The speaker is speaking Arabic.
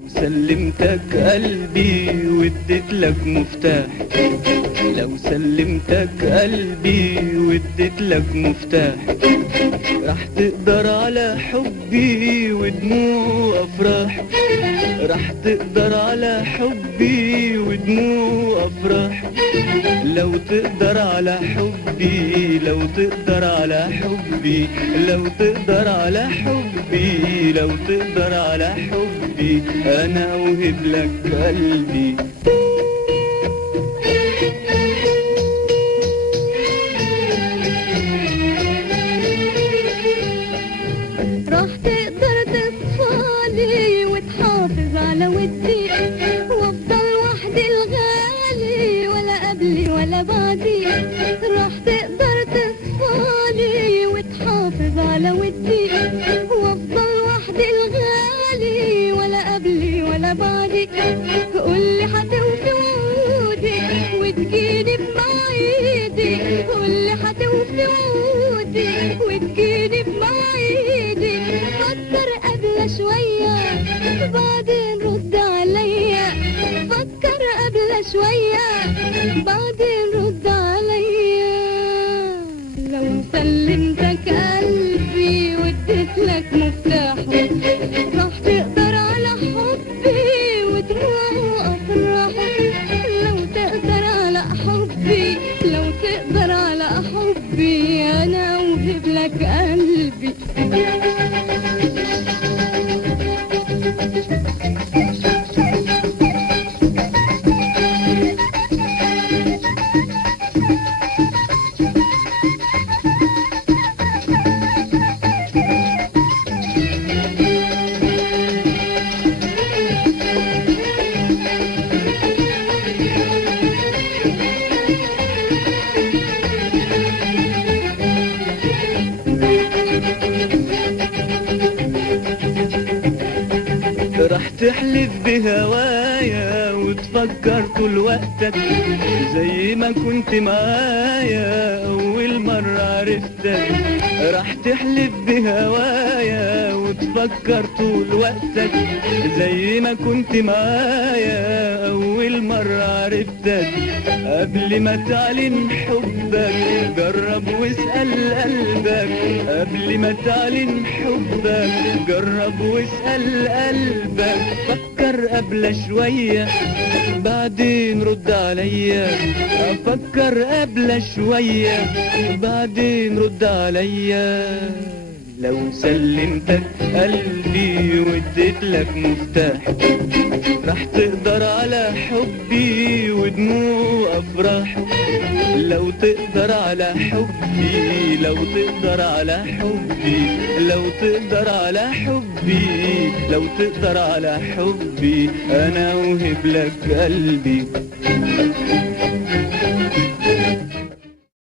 لو سلمتك قلبي واديت لك مفتاح، لو سلمتك قلبي واديت لك مفتاح، راح تقدر على حبي ودموع افراح، راح تقدر على حبي ودموع افراح، لو تقدر على حبي، لو تقدر على حبي، لو تقدر على حبي، لو تقدر على حبي، انا اوهب لك قلبي. راح تقدر تصفالي وتحافظ على ودي، وافضل وحدي الغالي ولا قبلي ولا بعدي. راح تقدر تصفالي وتحافظ على ودي، وافضل وحدي الغالي ولا قبلي ولا بعدي. قولي هتوفي وعودي وتجيني بمواعيدي، قولي هتوفي وعودي وتجيني بمواعيدي. فكر قبل شوية بعدين رد عليا، فكر قبل شوية بعدين رد عليا. لو سلمتك قلبي واديت لك مفتاحه، راح تقدر على حبي ودموعه افراحه. لو تقدر على حبي، لو تقدر على حبي، انا اوهب لك قلبي. راح تحلف بهوايا وتفكر طول وقتك زي ما كنت معايا أول مرة عرفتك. راح تحلف بهوايا وتفكر طول وقتك زي ما كنت معايا أول مرة عرفتك. قبل ما تعلن حبك جرب واسأل قلبك، قبل ما تعلن حبك جرب واسأل قلبك. فكر قبل شوية بعدين رد عليا، فكر قبل شوية بعدين رد عليا. لو سلمتك قلبي واديت لك مفتاح، راح تقدر على حبي ودموع افراح. لو تقدر على حبي، لو تقدر على حبي، لو تقدر على حبي، لو تقدر على حبي، انا اوهب لك قلبي.